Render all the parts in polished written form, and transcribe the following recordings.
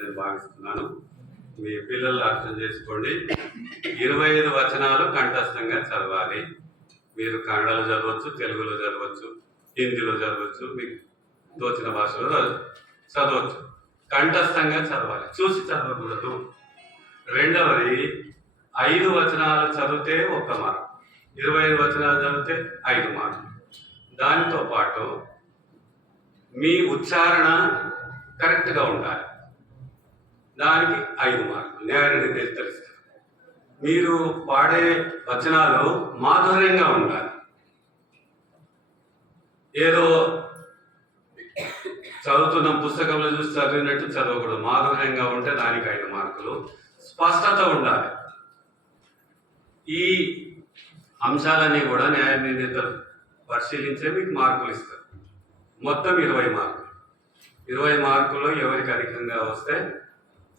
నేను భావిస్తున్నాను. మీ పిల్లలు అర్థం చేసుకోండి. 25 వచనాలు కంఠస్థంగా చదవాలి. మీరు కన్నడలో చదవచ్చు, తెలుగులో చదవచ్చు, హిందీలో చదవచ్చు, మీకు తోచిన భాషలో చదవచ్చు. కంఠస్థంగా చదవాలి, చూసి చదవకూడదు. రెండవది 5 వచనాలు చదివితే 1 మార్కు, 25 వచనాలు చదివితే 5 మార్కులు. దానితో పాటు మీ ఉచ్చారణ కరెక్ట్గా ఉండాలి, దానికి 5 మార్కులు న్యాయాన్ని తెలుస్తారు. మీరు పాడే వచనాలు మాధుర్యంగా ఉండాలి, ఏదో చదువుతున్న పుస్తకంలో చూసి చదివినట్టు చదవకూడదు. మాధుర్యంగా ఉంటే దానికి 5 మార్కులు. స్పష్టత ఉండాలి. ఈ అంశాలన్నీ కూడా న్యాయ నిర్ణేతలు పరిశీలించే మీకు మార్కులు ఇస్తారు. మొత్తం 20 మార్కులు. 20 మార్కుల్లో ఎవరికి అధికంగా వస్తే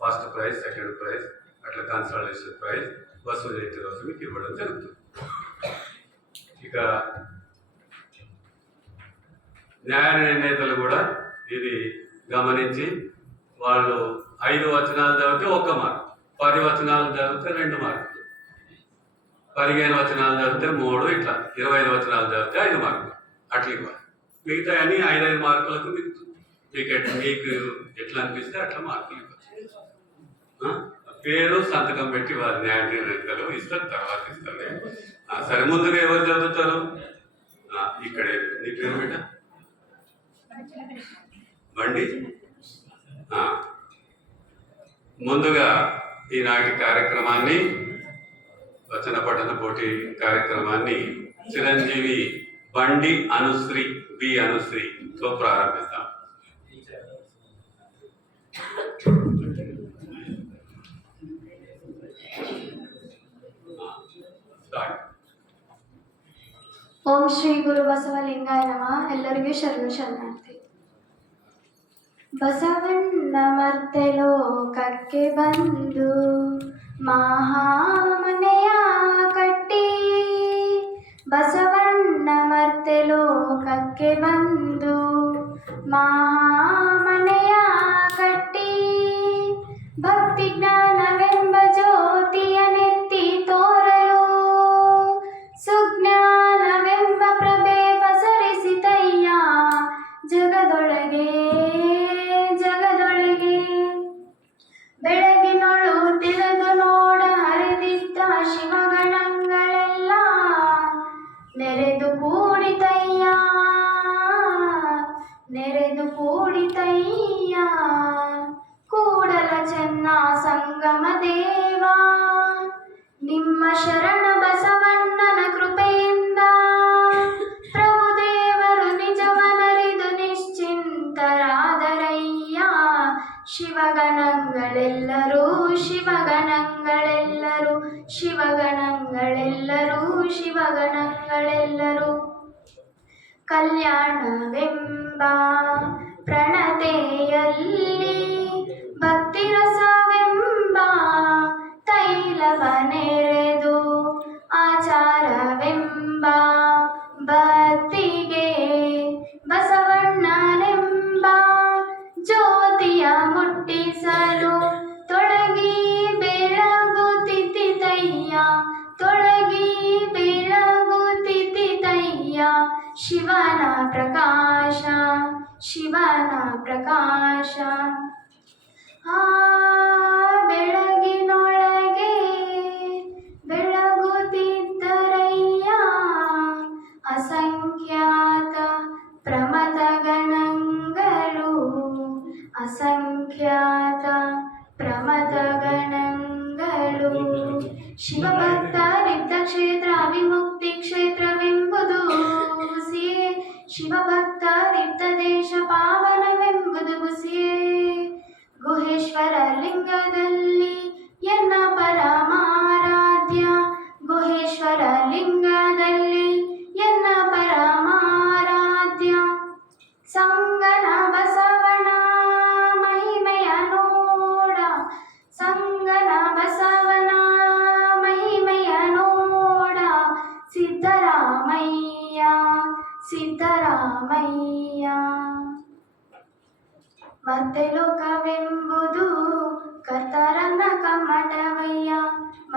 ఫస్ట్ ప్రైజ్, సెకండ్ ప్రైజ్, అట్లా కన్సల్టేషన్ ప్రైజ్ వసూలు చేసే రోజు మీకు ఇవ్వడం జరుగుతుంది. ఇక న్యాయ నిర్ణేతలు కూడా ఇది గమనించి వాళ్ళు 5 వచనాలు చదివితే 1 మార్కు, 10 వచనాలు చదివితే 2 మార్కులు, 15 వచనాలు చదివితే 3, ఇట్లా 25 వచనాలు చదివితే 5 మార్కులు అట్లా ఇవ్వాలి. మిగతా అన్ని 5 మార్కులకు మీకు ఎట్లా అనిపిస్తే అట్లా మార్కులు ఇవ్వచ్చు. పేరు సంతకం పెట్టి వారి న్యాయ నిర్ణేతలు ఇస్తారు, తర్వాత ఇస్తారు. సరే, ముందుగా ఎవరు చదువుతారు? ఇక్కడే నీ పేరు బిడ్డ బండి. ముందుగా ఈనాటి కార్యక్రమాన్ని, వచన పఠన పోటీ కార్యక్రమాన్ని చిరంజీవి బండి అనుశ్రీ బి అనుశ్రీతో ప్రారంభిస్తాం. ಓಂ ಶ್ರೀ ಗುರು ಬಸವಲಿಂಗಾಯ ನಮಃ. ಎಲ್ಲರಿಗೂ ಶರಣಾರ್ಥಿ. ಬಸವಣ್ಣ ಮರ್ತೆ ಲೋಕಕ್ಕೆ ಬಂದು ಮಹಾಮನೆಯ ಕಟ್ಟಿ, ಬಸವಣ್ಣ ಮರ್ತೆ ಲೋಕಕ್ಕೆ ಬಂದು ಮಹಾಮನೆಯ ಕಟ್ಟಿ, ಭಕ್ತಿ ಜ್ಞಾನವೆಂಬ ಜ್ಯೋತಿಯ ನೆತ್ತಿ ತೋರಲು, ಸುಜ್ಞಾನವೆಂಬ ಪ್ರಭೆ ಪಸರಿಸಿತಯ್ಯ ಜಗದೊಳಗೆ ಜಗದೊಳಗೆ. ಬೆಳಗಿನೊಳು ತಿಳಿದು ನೋಡ ಹರಿದಿದ್ದ ಶಿವಗಣಗಳೆಲ್ಲ ನೆರೆದು ಕೂಡಿತಯ್ಯ ನೆರೆದು ಕೂಡಿತಯ್ಯ. ಕೂಡಲ ಚೆನ್ನ ಸಂಗಮ ದೇವ, ನಿಮ್ಮ ಶರಣ ಬಸವಣ್ಣನ ಕೃಪೆಯಿಂದ ಪ್ರಭುದೇವರು ನಿಜವನರಿದು ನಿಶ್ಚಿಂತರಾದರಯ್ಯ. ಶಿವಗಣಗಳೆಲ್ಲರೂ ಶಿವಗಣಗಳೆಲ್ಲರೂ ಶಿವಗಣಗಳೆಲ್ಲರೂ ಶಿವಗಣಗಳೆಲ್ಲರೂ ಕಲ್ಯಾಣವೆಂಬ ಪ್ರಣತೆಯಲ್ಲಿ ಭಕ್ತಿರಸವೆಂಬ ತೈಲವನೆರೆದು, ಆಚಾರವೆಂಬ ಭಕ್ತಿಗೆ ಬಸವಣ್ಣನೆಂಬ ಜ್ಯೋತಿಯ ಮುಟ್ಟಿಸಲು ತೊಡಗಿ ಬೆಳಗುತ್ತಿತಯ್ಯ ತೊಡಗಿ ಬೆಳಗುತ್ತಿತಯ್ಯ. ಶಿವನ ಪ್ರಕಾಶ ಶಿವನ ಪ್ರಕಾಶ. ಬೆಳಗಿನೊಳಗೆ ಬೆಳಗುತ್ತಿದ್ದರಯ್ಯ ಅಸಂಖ್ಯಾತ ಪ್ರಮಥ ಗಣಗಳು, ಅಸಂಖ್ಯಾತ ಪ್ರಮಥ ಗಣಗಳು. ಶಿವಭಕ್ತರಿದ್ದ ಕ್ಷೇತ್ರ ವಿಮುಕ್ತಿ ಕ್ಷೇತ್ರವೆಂಬುದು ಹುಸಿಯೇ, ಶಿವಭಕ್ತರಿದ್ದ ದೇಶ ಪಾವನವೆಂಬುದು ಹುಸಿಯೇ. ಗುಹೇಶ್ವರ ಲಿಂಗದಲ್ಲಿ ಎನ್ನ ಪರಮಾರಾಧ್ಯ, ಗುಹೇಶ್ವರ ಲಿಂಗದಲ್ಲಿ ಎನ್ನ ಪರಮಾರಾಧ್ಯ. ಸಂಗನ ಬಸವನ ಮಹಿಮೆಯ ನೋಡ, ಸಂಗನ ಬಸವನ ಮಹಿಮೆಯ ನೋಡ. ಸಿದ್ದರಾಮಯ್ಯ ಸಿದ್ದರಾಮಯ್ಯ. ಮತ್ತೆ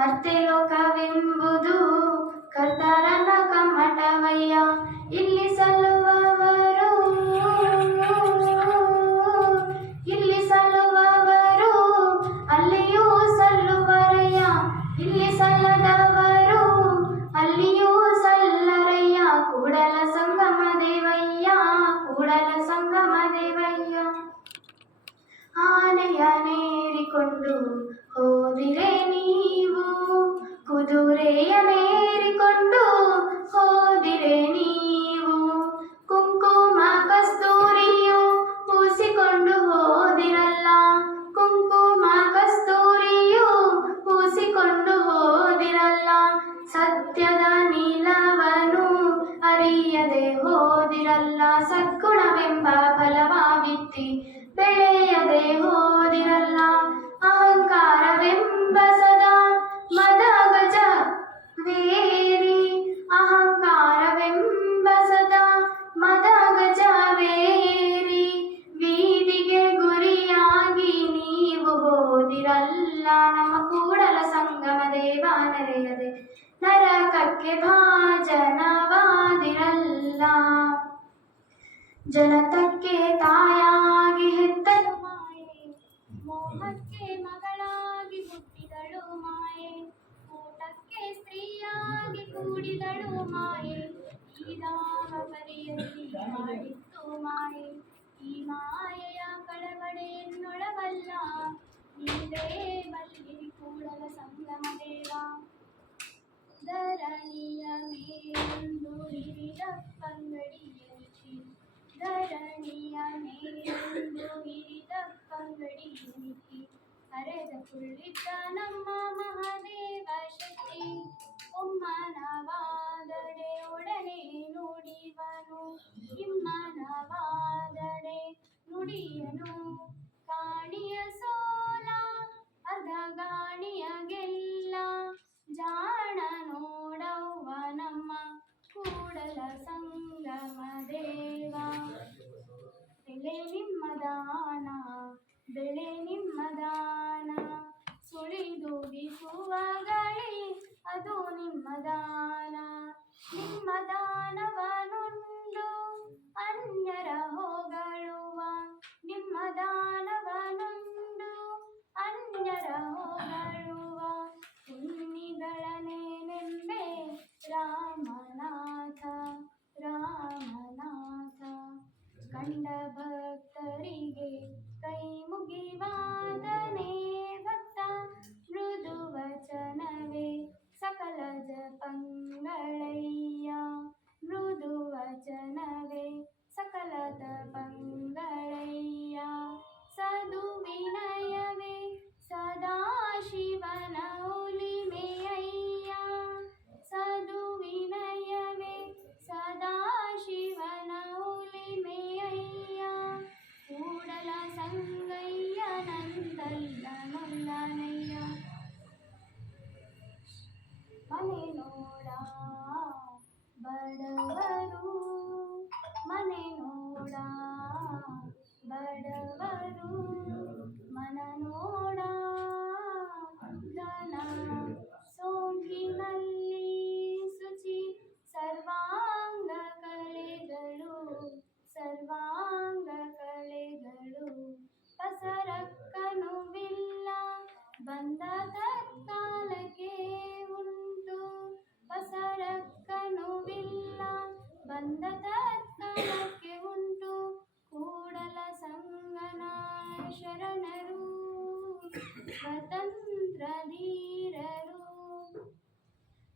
ಮರ್ತ್ಯಲೋಕವೆಂಬುದು ಕರ್ತರನ ಕಮ್ಮಟವಯ್ಯ. ಇಲ್ಲಿ ಸಲ್ಲುವವರು ಅಲ್ಲಿಯೂ ಸಲ್ಲುವರಯ್ಯ. ಇಲ್ಲಿ ಸಲ್ಲದವರು ಅಲ್ಲಿಯೂ ಸಲ್ಲರಯ್ಯ. ಕೂಡಲ ಸಂಗಮ ದೇವಯ್ಯ, ಕೂಡಲ ಸಂಗಮ ದೇವಯ್ಯ. ಆನೆಯನೇರಿಕೊಂಡು ಹೋದಿರೆ ನೀವು, ಕುದುರೆಯನೇರಿಕೊಂಡು ಹೋದಿರೆ ನೀವು, ಕುಂಕುಮ ಕಸ್ತೂರಿಯು ಪೂಸಿಕೊಂಡು ಹೋದಿರಲ್ಲ, ಕುಂಕುಮ ಕಸ್ತೂರಿಯು ಪೂಸಿಕೊಂಡು ಹೋದಿರಲ್ಲ. ಸತ್ಯದ ನೀಲವನು ಅರಿಯದೆ ಹೋದಿರಲ್ಲ, ಸದ್ಗುಣವೆಂಬ ಫಲವ ಬಿತ್ತಿ ಬೆಳೆಯದೆ ಹೋದಿರಲ್ಲ. ಅಹಂಕಾರವೆಂಬ ಸದಾ ಮದ ಗಜವೇರಿ, ಅಹಂಕಾರವೆಂಬ ಸದಾ ಮದ ಗಜವೇರಿ, ಬೀದಿಗೆ ಗುರಿಯಾಗಿ ನೀವು ಹೋದಿರಲ್ಲ. ನಮ್ಮ ಕೂಡಲ ಸಂಗಮ ದೇವ ನೆರೆಯದೆ ನರಕಕ್ಕೆ ಭಾಜನವಾದಿರಲ್ಲ. ಜನತಕ್ಕೆ ತಾಯಾಗಿ ಹೆತ್ತಳು ಮಾಯೆ, ಮೋಹಕ್ಕೆ ಮಗಳಾಗಿ ಹುಟ್ಟಿದಳು ಮಾಯೆ, ಊಟಕ್ಕೆ ಸ್ತ್ರೀಯಾಗಿ ಕೂಡಿದಳು ಮಾಯೆ. ಈ ದಾವ ಪರಿಯಲ್ಲಿ ಮಾಡಿತ್ತು ಮಾಯೆ, ಈ ಮಾಯೆಯ ಕಳವಡೆಯನ್ನೊಳವಲ್ಲ ನೀವೇ ಬಲ್ಲಿರಿ ಕೂಡಲ ಸಂಗಮ ದೇವ. ಧರಣಿಯ ಮೇಲೊಂದು ಹಿರಿದಪ್ಪಂಗಡಿಯನಿಸಿ, ಧರಣಿಯ ಮೇಲೊಂದು ಹಿರಿದಪ್ಪಂಗಡಿಯನಿಸಿ, ಹರೆದ ಕುಳ್ಳಿದ್ದ ನಮ್ಮ ಮಹಾದೇವ ಶಕ್ತಿ. ಒಮ್ಮನವಾದಡೆ ಒಡನೆ ನುಡಿವನು, ಇಮ್ಮನವಾದಡೆ ನುಡಿಯನು. ಕಾಣಿಯ ಸೋಲ ಅರ್ಧ ಗಾಣಿಯ ಗೆಲ್ಲ, ಜಾಣ ನೋಡವ್ವ ನಮ್ಮ ಕೂಡಲ ಸಂಗಮ ದೇವ. ಬೆಳೆ ನಿಮ್ಮ ದಾನ, ಬೆಳೆ ನಿಮ್ಮ ದಾನ, ಸುಳಿದು ಬೀಸುವ ಗಾಳಿ ಅದು ನಿಮ್ಮ ದಾನ. ನಿಮ್ಮ ದಾನವನುಂಡು ಅನ್ಯರ ಹೊಗಳುವ, ನಿಮ್ಮ ದಾನವನುಂಡು ಅನ್ಯರ ಹೊಗಳುವ. ಪುಣ್ಯಗಳನ್ನೆಂಬೆ ರಾಮನಾಥ, ರಾಮನಾಥ. ಕಂಡ ಭಕ್ತರಿಗೆ ಕೈ ಮುಗಿವಾದನೆ ಭಕ್ತ, ಮೃದು ವಚನವೇ ಸಕಲ ಜಪಂಗಳಯ್ಯ, ಮೃದು ವಚನವೇ ಸಕಲ ತಪಂಗಳಯ್ಯ. ಸದು ವಿನಯವೇ ಸದಾ ಶಿವನ ಒಲಿಮೆಯಯ್ಯ, ಸದು ವಿನಯವೇ ಸದಾ ಶಿವನ ಒಲಿಮೆಯಯ್ಯ. ಕೂಡಲ ಸಂಗಯ್ಯ ನಂದಲ್ಲ ನೊಲ್ಲನಯ್ಯ. ಮನೆ ನೋಡ ಬಡವರು, ಮನೆ ನೋಡ ಬಡವರು, ಮನ ನೋಡ ಘನ ಸೋಂಕಿನಲ್ಲಿ ಶುಚಿ. ಸರ್ವಾಂಗ ಕಲೆಗಳು, ಸರ್ವಾಂಗ ಕಲೆಗಳು, ಪಸರಕ್ಕನು ಬಿಲ್ಲ ಬಂದ ತತ್ಕಾಲಕ್ಕೆ ಉಂಟು, ಪಸರಕ್ಕನು ಬಿಲ್ಲ ಬಂದ ತತ್ಕಾಲಕ್ಕೆ ಉಂಟು. ಕೂಡಲ ಸಂಗನ ಶರಣರು ಸ್ವತಂತ್ರ ಧೀರರು,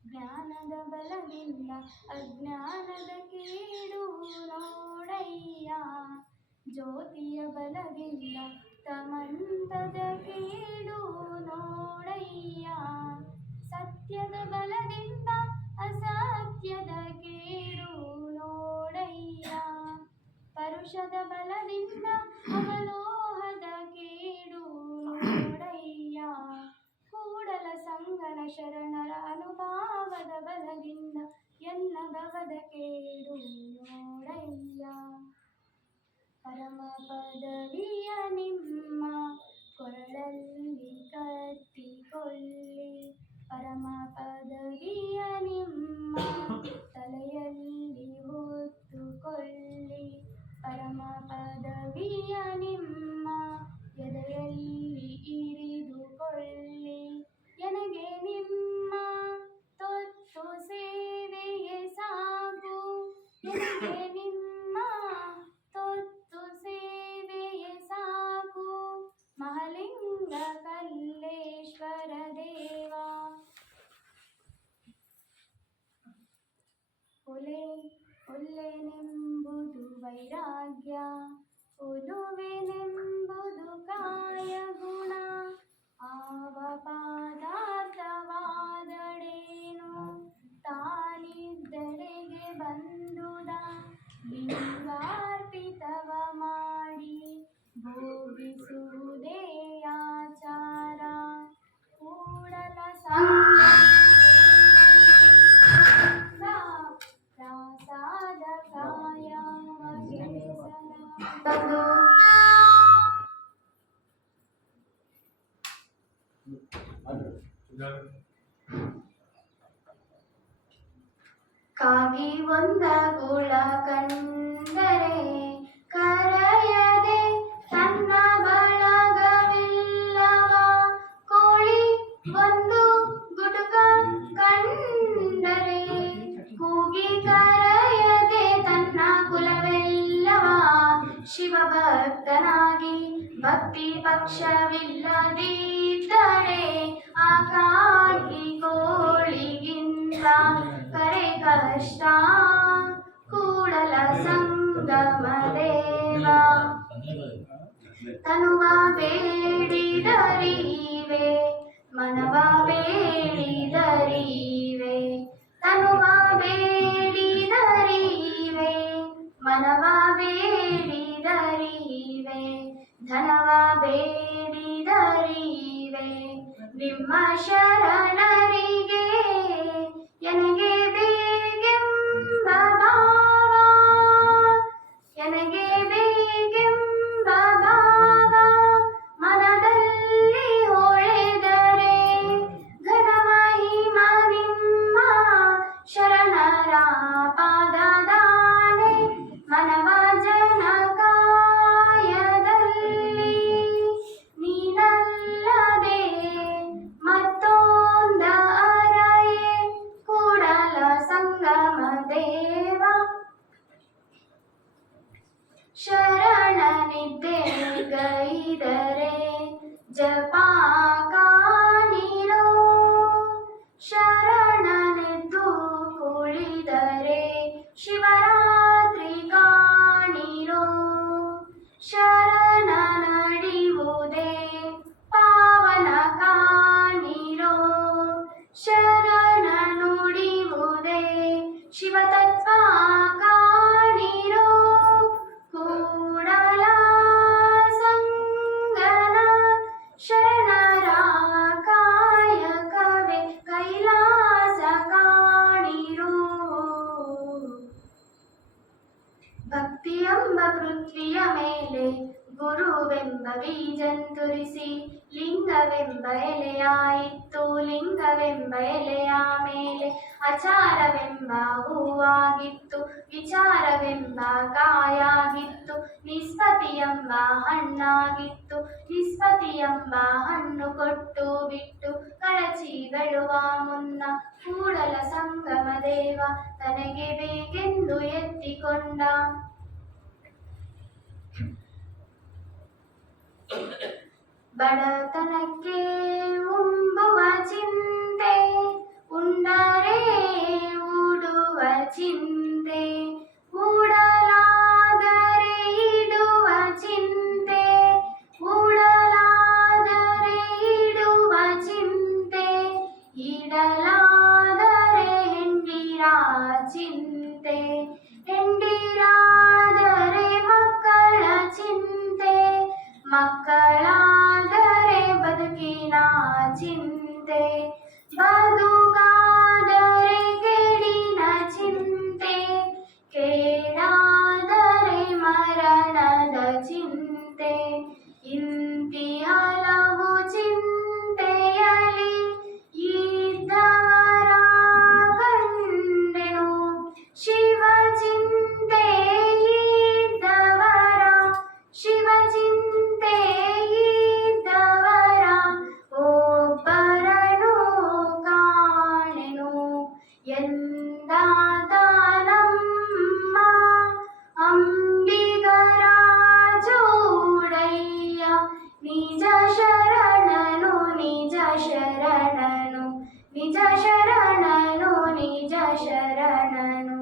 ಜ್ಞಾನದ ಬಲದಿಂದ ಅಜ್ಞಾನದ ಕೇಡು ನೋಡಯ್ಯ, ಜ್ಯೋತಿಯ ಬಲದಿಂದ ತಮಂತದ ಕೇಡು ನೋಡಯ್ಯ. ಸತ್ಯದ ಬಲದಿಂದ ಅಸತ್ಯದ ಕೇಡು ನೋಡಯ್ಯ, ಪರುಷದ ಬಲದಿಂದ ಅವಲೋಹದ ಕೇಡು ನೋಡಯ್ಯ. ಕೂಡಲ ಸಂಗನ ಶರಣರ ಅನುಭಾವದ ಬಲದಿಂದ ಎಲ್ಲ ಭವದ ಕೇಡು ನೋಡಯ್ಯ. ಪರಮ ಪದವಿಯ ನಿಮ್ಮ ಕೊರಳಲ್ಲಿ ಕಟ್ಟಿಕೊಳ್ಳಿ, ಪರಮ ಪರಮ ಪದವಿಯ ನಿಮ್ಮ ತಲೆಯಲ್ಲಿ ಹೊತ್ತುಕೊಳ್ಳಿ. ಪರಮ ಪದವಿಯ ನಿಮ್ಮ ಎದೆಯಲ್ಲಿ ಇರಿದುಕೊಳ್ಳಿ. ನನಗೆ ನಿಮ್ಮ ತೊತ್ತು ಸೇವೆಯೇ ಸಾಕು. ನನಗೆ ನಿಮ್ಮ ತೊತ್ತು ಸೇವೆಯೇ ಸಾಕು. ಮಹಾಲಿಂಗ ಕಲ್ಲೇಶ್ವರ ದೇವ. ಒಲ್ಲೆನೆಂಬುದು ವೈರಾಗ್ಯ, ಒಲುವೆನೆಂಬುದು ಕಾಯ ಗುಣ. ಆವ ಪಾದಾರ್ಥವಾದಡೇನು ತಾನಿದ್ದಡೆಗೆ ಬಂದುದ. ಲಿಂಗಾರ್ಪಿತವ ಮಾಡಿ ಭೋಗಿಸುವುದೇ ಆಚಾರ. ಕೂಡಲ ಪ್ರಾಸಾದ ಕಾಯ ಬಂದು ಕಾಗಿ ಒಂದ ಗುಳ ಕಂಡರೆ ಕರೆಯದೆ ತನ್ನ ಬಳಗವಿಲ್ಲವ. ಕೋಳಿ ಒಂದು ಗುಟುಕ ಕಂಡರೆ ಕೂಗಿ ಕರೆಯದೆ ತನ್ನ ಕುಲವೆಲ್ಲವ. ಶಿವಭಕ್ತನಾಗಿ ಭಕ್ತಿ ಪಕ್ಷವಿಲ್ಲದಿದ್ದರೆ ಆಕಾಗಿ ಕೋಳಿಗಿಂತ ಕರೆ ಕಷ್ಟ. ಕೂಡಲ ಸಂಗಮ ದೇವ ತನುವ ಬೇಡಿದರಿವೆ, ಮನವ ಬೇಡಿದರಿವೆ. ತನುವ ಬೇಡಿದರಿವೆ, ಮನವ ಬೇಡಿದರಿವೆ. ಧನವ ಬೇಡಿದರಿವೆ. ನಿಮ್ಮ ಶರಣರಿಗೆ ಎನಗೆ ಬೇಕೆಂಬ ಭಾವ, ಎನಗೆ ಬೇಕೆಂಬ ಭಾವ ಮನದಲ್ಲಿ ಹೊಳೆದರೆ. ಘನ ಮಹಿಮ ನಿಮ್ಮ ಶರಣರ ಪಾದದಾನೆ. ಮನವ ಜನಕಾಯದಲ್ಲಿ ನೀನಲ್ಲದೆ ಮತ್ತೊಂದ ಅರಯೆ. ಕೂಡಲ ಸಂಗಮ ದೇವ ಶರಣನಿದ್ದೆ ಗೈದರೆ ಜಪ ಕಾಣಿರೋ. ಶರಣನೆದ್ದು ಕುಳಿದರೆ ಶಿವರಾತ್ರಿ ಕಾಣಿರೋ. ಶರಣ ನಡೆಯುವುದೇ ಪಾವನ ಕಾಣಿರೋ. ಶರಣ ನುಡಿಯುವುದೇ ಶಿವತತ್ವ ಕಾಣಿರೋ. ಕೂಡಲ ಸಂಗನ ಶರಣರ ಕಾಯಕವೇ ಕೈಲಾಸ ಕಾಣಿರೋ. ಭಕ್ತಿಯೆಂಬ ಪೃಥ್ವಿಯ ಮೇಲೆ ಗುರುವೆಂಬ ಬೀಜಂತುರಿಸಿ. ಲಿಂಗವೆಂಬ ಎಲೆಯಾಯಿತು, ಲಿಂಗವೆಂಬ ಎಲೆಯ ಮೇಲೆ ಆಚಾರವೆಂಬ ಹೂವಾಗಿತ್ತು, ವಿಚಾರವೆಂಬ ಕಾಯಾಗಿತ್ತು. ನಿಸ್ಪತಿಯೆಂಬ ಹಣ್ಣಾಗಿತ್ತು, ನಿಸ್ಪತಿಯೆಂಬ ಹಣ್ಣು ಕೊಟ್ಟು ಬಿಟ್ಟು ಕಳಚಿ ಬೆಳುವ ಮುನ್ನ. ಕೂಡಲ ಸಂಗಮ ದೇವ ತನಗೆ ಬೇಕೆಂದು ಎತ್ತಿಕೊಂಡ. ಬಡತನಕ್ಕೆ ಉಂಬುವ ಚಿಂತೆ, ಉಂಡರೆ ಉಡುವ ಚಿಂತೆ. ಉಡಲಾದರೆ ಇಡುವ ಚಿಂತೆ, ಉಡಲಾದರೆ ಇಡುವ ಚಿಂತೆ. ಇಡಲಾದರೆ ಹೆಂಡಿರ ಚಿಂತೆ, ಹೆಂಡಿರಾದರೆ ಮಕ್ಕಳ ಚಿಂತೆ. ಮಕ್ಕಳಾದರೆ ಬದುಕಿನ ಚಿಂತೆ. ಶರಣನು ನಿಜ ಶರಣನು ನಿಜ ಶರಣನು.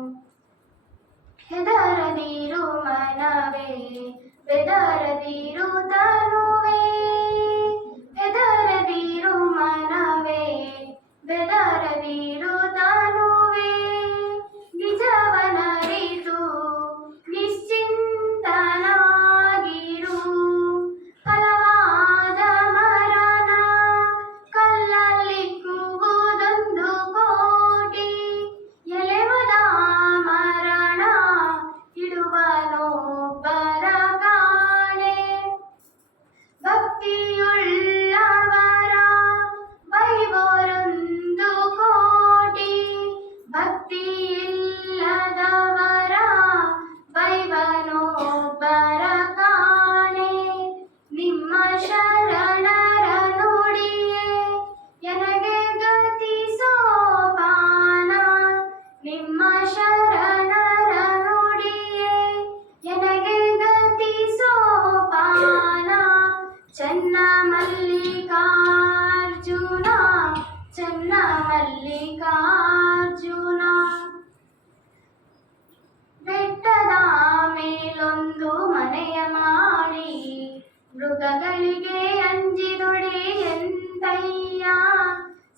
ಹೆದರದಿರು ಮನವೇ ಬೆದರದಿರು ತನುವೇ, ಹೆದರದಿರು ಮನವೇ ಬೆದರದಿರು ತನುವೇ, ನಿಜವನರಿತು ನಿಶ್ಚಿಂತನಾಗಿರು. ಫಲವಾದ ಮರಣ ಕಲ್ಲಲ್ಲಿಕ್ಕುವುದೊಂದು ಕೋಟಿ, ಎಲೆವದ ಮರಣ ಇಡುವನೊಬ್ಬರ ಕಾಣೆ. ಭಕ್ತಿಯುಳ್ಳವರ ಬೈವರೊಂದು ಕೋಟಿ, ಭಕ್ತಿಯಿಲ್ಲದವರ ಬೈವನೊಬ್ಬರ ಕಾಣೆ. ನಿಮ್ಮ ಶರಣರ ನುಡಿಯೇ ಎನಗೆ ಗತಿ ಸೋಪಾನ, ನಿಮ್ಮ ಶರಣರ ನುಡಿಯೇ ಎನಗೆ ಗತಿ ಸೋಪಾನ. ಚೆನ್ನ ಮಲ್ಲಿಕಾರ್ಜುನ ಚೆನ್ನ ಮಲ್ಲಿಕಾರ್ಜುನ. ಬೆಟ್ಟದ ಮೇಲೊಂದು ಮನೆಯ ಮಾಡಿ, ಮೃಗಗಳಿಗೆ ಅಂಜಿದೊಡೆ ಎಂತಯ್ಯ.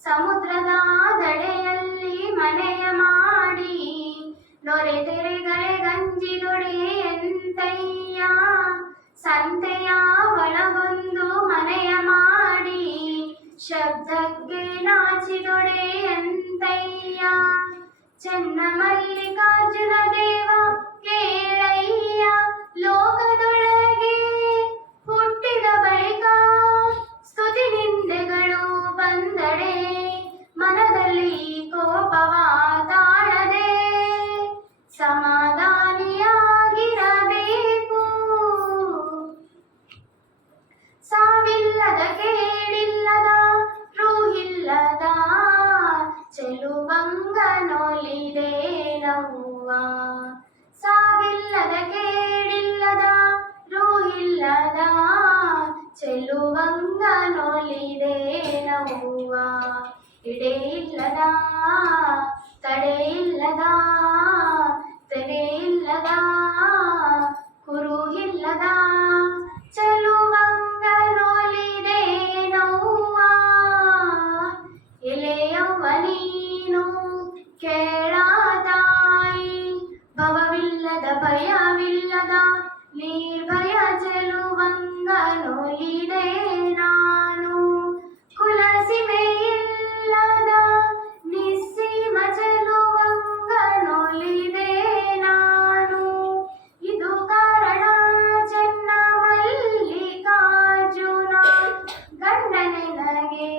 ಸಮುದ್ರದ ದಡೆಯಲ್ಲಿ ಮನೆಯ ಮಾಡಿ, ನೊರೆ ತೆರೆಗಳೆ ಗಂಜಿದೊಡೆ ಎಂತಯ್ಯ. ಸಂತೆಯ ಒಳಗೊಂದು ಮನೆಯ ಮಾಡಿ, ಶಬ್ದಕ್ಕೆ ನಾಚಿದೊಡೆ ಎಂತಯ್ಯ. ಚೆನ್ನ ಮಲ್ಲಿಕಾರ್ಜುನ ದೇವ ಕೇಳಯ್ಯ, ಲೋಕದೊಳಗೆ ಹುಟ್ಟಿದ ಬಳಿಕ ಸ್ತುತಿ ನಿಂದೆಗಳು ಬಂದಡೆ, ಮನದಲ್ಲಿ ಕೋಪವ ತಾಳದೆ ಸಮಾಧಾನಿಯಾಗಿರಬೇಕು. ಸಾವಿಲ್ಲದ ಕೇಳಿಲ್ಲದ ರೂಹಿಲ್ಲದ ಚೆಲುವಂಗನೊಲಿದೆ ನವ್ವ. ಸಾವಿಲ್ಲದ ಕೇಳಿಲ್ಲದ ರೂಹಿಲ್ಲದ ಚೆಲುವಂಗನೊಲಿದೆ ನವ್ವ. ಇಡೆಯಿಲ್ಲದ ತಡೆಯಿಲ್ಲದ ತೆರೆಯಿಲ್ಲದ ಕುರುಹಿಲ್ಲದ ಚೆಲುವಂಗನೊಲಿದೆ ನವ್ವ. ಎಲೆಯವ್ವ ನೀನು ಕೇಳ ತಾಯಿ, ಭವವಿಲ್ಲದ ಭಯವಿಲ್ಲದ ನಿರ್ಭಯ ಚೆಲುವಂಗನೊಲಿದೆ ನಾನು. ಕುಲಸೀಮೆಯಿಲ್ಲದ ನಿಸ್ಸೀಮ ಚೆಲುವಂಗನೊಲಿದೆ ನಾನು. ಇದು ಕಾರಣ ಚೆನ್ನ ಮಲ್ಲಿಕಾರ್ಜುನ, ಗಂಡನೆನಗೆ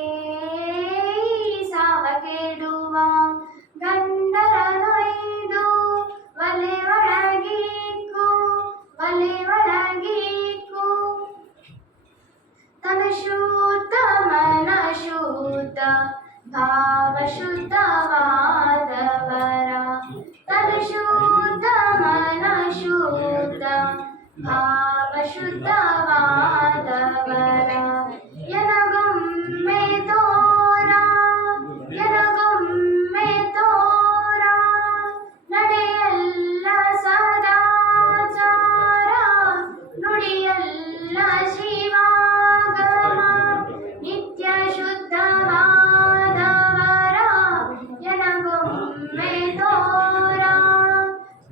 ಸಾವ ಕೇಳುವ. ಗಂಡರ ನೊಯ್ದು ಒಲೆ ಒಳಗಿಕ್ಕು ಒಲೆ ಒಳಗಿಕ್ಕು. ತನ ಶುದ್ಧ ಮನ ಶುದ್ಧ ಭಾವ ಶುದ್ಧವಾದವರ, ತನ ಶುದ್ಧ ಮನ ಶುದ್ಧ ಭಾವ ಶುದ್ಧವಾದವರ. ಎನಗೊಮ್ಮೆ ತೋರ ಎನಗೊಮ್ಮೆ ತೋರ, ನಡೆಯಲ್ಲ ಸದಾಚಾರ, ನುಡಿಯಲ್ಲ ಶಿವಾಗಮ. ನಿತ್ಯ ಶುದ್ಧವಾದವರ ಎನಗೊಮ್ಮೆ ತೋರ.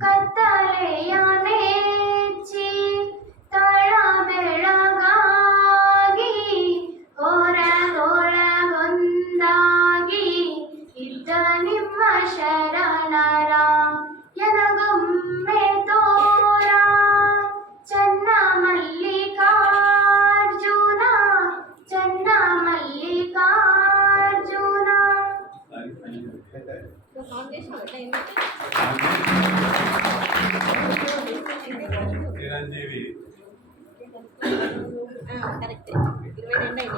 ಕತ್ತಲೆಯ ಮೆಚ್ಚಿ ತಳ ಬೆಳಗಾಗಿ, ಹೊರಗೊಳಗೊಂದಾಗಿ ಇದ್ದ ನಿಮ್ಮ ಶರಣರ ಎನಗೊಮ್ಮೆ ತೋರ. ಚೆನ್ನ ಮಲ್ಲಿಕಾರ್ಜುನ ಚೆನ್ನ ಮಲ್ಲಿಕಾರ್ಜುನ. చిరంజీవి కరెక్ట్ 22 అయినాయి.